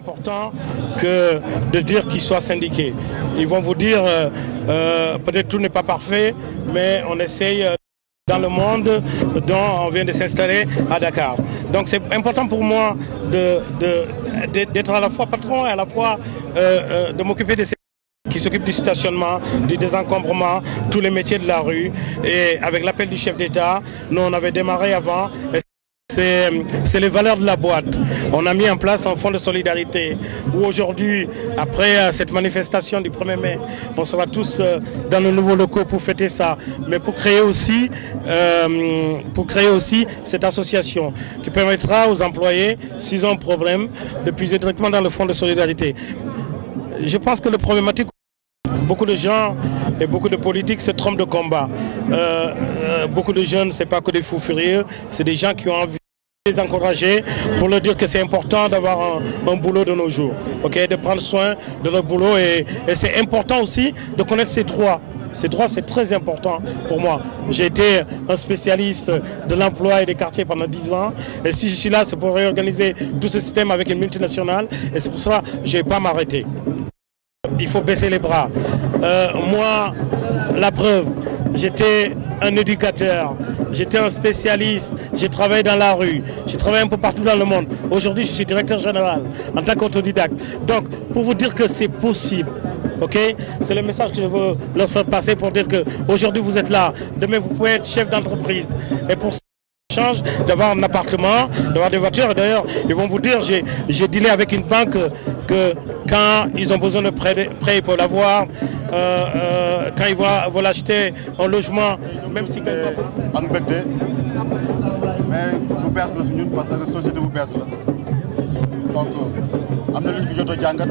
Important que de dire qu'ils soient syndiqués. Ils vont vous dire, peut-être tout n'est pas parfait, mais on essaye dans le monde dont on vient de s'installer à Dakar. Donc c'est important pour moi d'être à la fois patron et à la fois de m'occuper de ces qui s'occupent du stationnement, du désencombrement, tous les métiers de la rue. Et avec l'appel du chef d'État, nous on avait démarré avant. C'est les valeurs de la boîte. On a mis en place un fonds de solidarité où aujourd'hui, après cette manifestation du 1er mai, on sera tous dans nos nouveaux locaux pour fêter ça, mais pour créer aussi cette association qui permettra aux employés, s'ils ont un problème, de puiser directement dans le fonds de solidarité. Je pense que le problématique, beaucoup de gens et beaucoup de politiques se trompent de combat. Beaucoup de jeunes, ce n'est pas que des fous furieux, c'est des gens qui ont envie de les encourager pour leur dire que c'est important d'avoir un boulot de nos jours, okay? De prendre soin de leur boulot et c'est important aussi de connaître ses droits. Ces droits, c'est très important pour moi. J'ai été un spécialiste de l'emploi et des quartiers pendant 10 ans. Et si je suis là, c'est pour réorganiser tout ce système avec une multinationale. Et c'est pour ça que je ne vais pas m'arrêter. Il faut baisser les bras. Moi, la preuve, j'étais un éducateur, j'étais un spécialiste, j'ai travaillé dans la rue, j'ai travaillé un peu partout dans le monde. Aujourd'hui, je suis directeur général en tant qu'autodidacte. Donc, pour vous dire que c'est possible, ok? C'est le message que je veux leur faire passer pour dire qu'aujourd'hui, vous êtes là. Demain, vous pouvez être chef d'entreprise. Et pour ça, change d'avoir un appartement, d'avoir des voitures. D'ailleurs, ils vont vous dire, j'ai dealé avec une banque que quand ils ont besoin de prêt, ils peuvent l'avoir. Quand ils veulent acheter un logement, même si... mais bu bees la si ñun parce que société bu bees la donc am na lu ñu fi jot a jàngat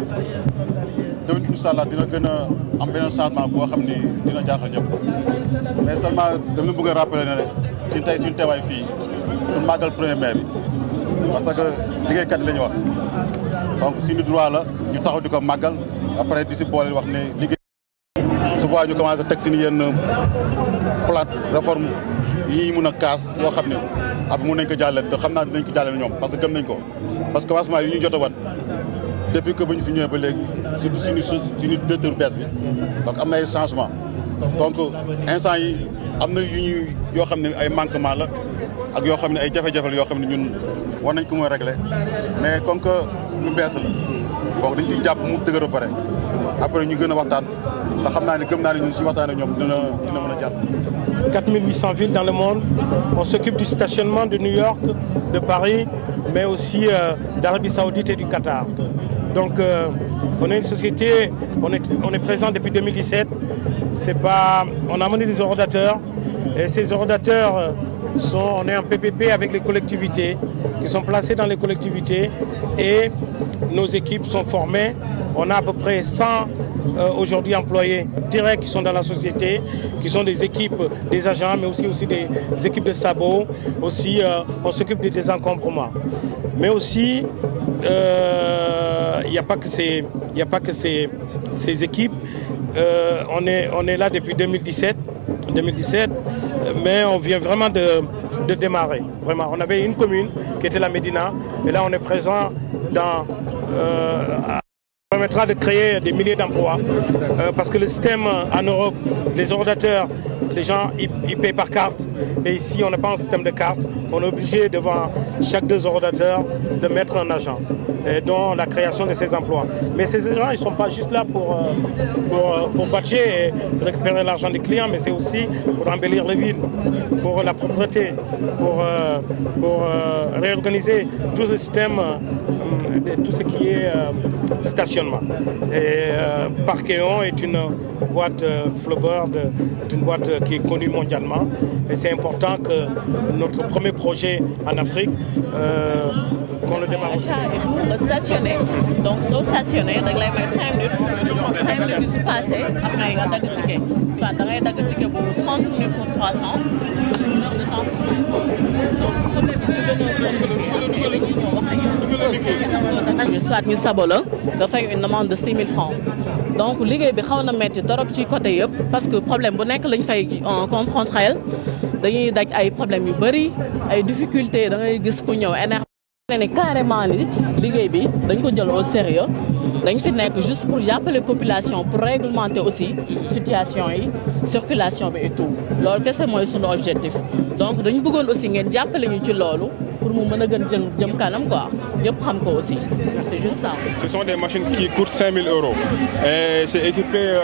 déwén incha allah dina gën a am beneen changement boo xam ni dina jaaxal ñëpp mais seulement dama bëgg a rappeler ne rek ci tey suñu teewaay fii pour màggal 1er mai bi parce que liggéeykat la ñu wax donc suñu droit la ñu taxaw di ko màggal après di si boole wax ne liggéey su boobaa ñu commencé teg si ni yenn plate réforme yi mun a kaas yoo xam ne ab mun nañ ko jàllale te xam naa dinañ ko jàllale ñoom parce que gëm nañ ko parce que commencement yi ñu jot a wat depuis que ba ñu fi ñëwee ba léegi surtout suñu directeur bees bi donc am na ay changement donc instant yi am na yoo xam ne ay manquement la ak yoo xam ne ay jafe-jafe la yoo xam ne ñun war nañ ko mën a régler mais comme que lu bees la donc dañ siy jàpp mu dëgër ba pare après ñu gën a waxtaan te xam naa ne gëm naa ne ñun suñu waxtaan ak ñoom dina mën a jàpp. 4800 villes dans le monde. On s'occupe du stationnement de New York, de Paris, mais aussi d'Arabie Saoudite et du Qatar. Donc on est une société, on est présent depuis 2017. On a amené des horodateurs et ces horodateurs on est en PPP avec les collectivités qui sont placés dans les collectivités et nos équipes sont formées. On a à peu près 100 aujourd'hui employés directs qui sont dans la société, qui sont des équipes, des agents, mais aussi des équipes de sabots. Aussi, on s'occupe des désencombrements. Mais aussi, il n'y a pas que ces équipes. On est là depuis 2017, mais on vient vraiment de démarrer. Vraiment. On avait une commune qui était la Médina, et là on est présent dans... Ça permettra de créer des milliers d'emplois parce que le système en Europe, les horodateurs, les gens ils payent par carte et ici on n'a pas un système de carte. On est obligé devant chaque 2 horodateurs de mettre un agent et donc la création de ces emplois. Mais ces agents ils ne sont pas juste là pour batcher et récupérer l'argent des clients, mais c'est aussi pour embellir les villes, pour la propreté, pour réorganiser tout le système, tout ce qui est stationnement. Et Parkeon est une boîte Flowbird, une boîte qui est connue mondialement. Et c'est important que notre premier projet en Afrique, qu'on le démarre. Stationner. Donc, si stationner, donc là, 5 minutes, je suis passé, après, il y a un ticket. Soit il y a un ticket pour 30 minutes pour 300, 1 heure de temps pour 500. Donc, le problème, c'est que soit ñu sabo la nga fay une demande de 6 000 francs donc liggéey bi xaw na metti torop ci côté yëpp parce que problème bu nekk lañ fay confronter dañuy daj ay problèmes yu bëri ay difficultés da ngay gis ku ñëw Carrément ni liggéey bi dañ ko jël au sérieux dañ fi nekk juste pour appeler population pour réglementer aussi situation yi circulation bi et tout loolu kese mooy sunu objectif donc dañu bëggoon aussi ngeen jàppale ñu ci loolu pour mu mën a gën jëm kanam quoi ñëpp xam ko aussi c'est juste ça. Ce sont des machines qui coûtent 5 000 € et c'est équipé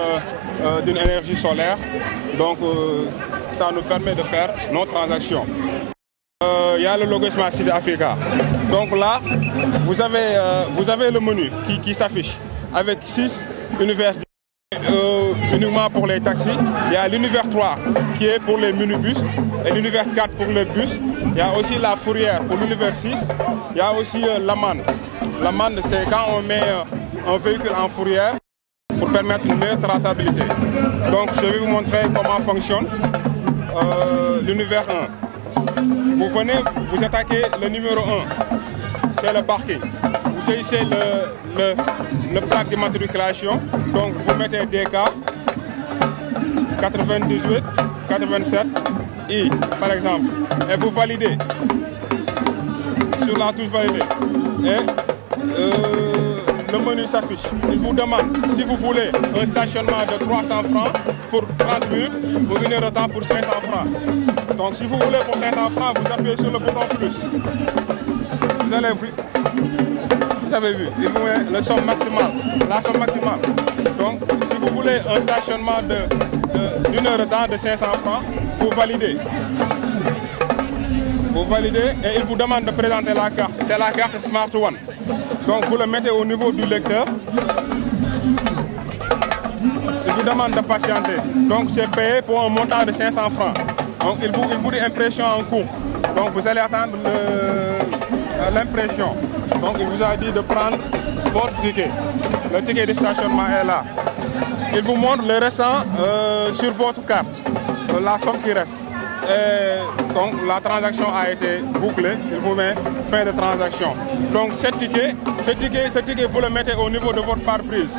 d'une énergie solaire donc ça nous permet de faire nos transactions. Il y a le logo Smart City Africa. Donc là, vous avez le menu qui s'affiche avec 6 univers uniquement pour les taxis. Il y a l'univers 3 qui est pour les minibus et l'univers 4 pour les bus. Il y a aussi la fourrière pour l'univers 6. Il y a aussi l'amende. L'amende, c'est quand on met un véhicule en fourrière pour permettre une meilleure traçabilité. Donc je vais vous montrer comment fonctionne l'univers 1. Vous venez, vous attaquez le numéro 1, c'est le parking. Vous saisissez le plaque d'immatriculation, donc vous mettez DK 98 87 I par exemple, et vous validez sur la touche valider. Et le menu s'affiche. Il vous demande si vous voulez un stationnement de 300 francs pour 30 minutes ou 1 heure de temps pour 500 francs. Donc si vous voulez pour 500 francs, vous appuyez sur le bouton plus. Vous avez vu, il vous met la somme maximale. Donc si vous voulez un stationnement d'1 heure de temps de 500 francs, vous validez. Vous validez et il vous demande de présenter la carte. C'est la carte Smart One. Donc vous le mettez au niveau du lecteur. Il vous demande de patienter. Donc c'est payé pour un montant de 500 francs. Donc il vous dit impression en cours. Donc vous allez attendre l'impression. Donc il vous a dit de prendre votre ticket. Le ticket de stationnement est là. Il vous montre le restant sur votre carte, la somme qui reste. Et donc la transaction a été bouclée, il vous met fin de transaction. Donc ce ticket, vous le mettez au niveau de votre pare-brise.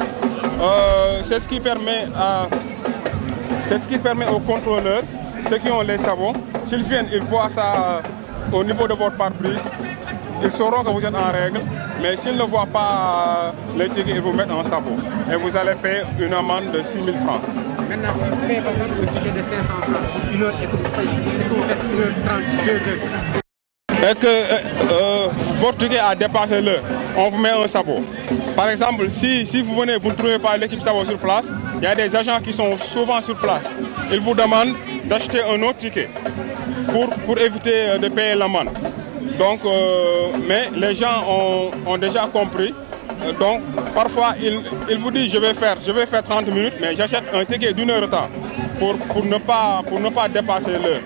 C'est ce qui permet aux contrôleurs, ceux qui ont les sabots, s'ils viennent, ils voient ça au niveau de votre pare-brise, ils sauront que vous êtes en règle, mais s'ils ne voient pas les tickets, ils vous mettent un sabot. Et vous allez payer une amende de 6 000 francs. Maintenant, si vous payez par exemple le ticket de 500 francs pour 1 heure et que vous faites 1 heure 30, 2 heures. Et que votre ticket a dépassé l'heure, on vous met un sabot. Par exemple, si vous venez, vous ne trouvez pas l'équipe sabot sur place, il y a des agents qui sont souvent sur place. Ils vous demandent d'acheter un autre ticket pour éviter de payer l'amende. Donc, mais les gens ont déjà compris. Donc, parfois, il vous dit je vais faire 30 minutes, mais j'achète un ticket d'1 heure de temps pour ne pas dépasser l'heure.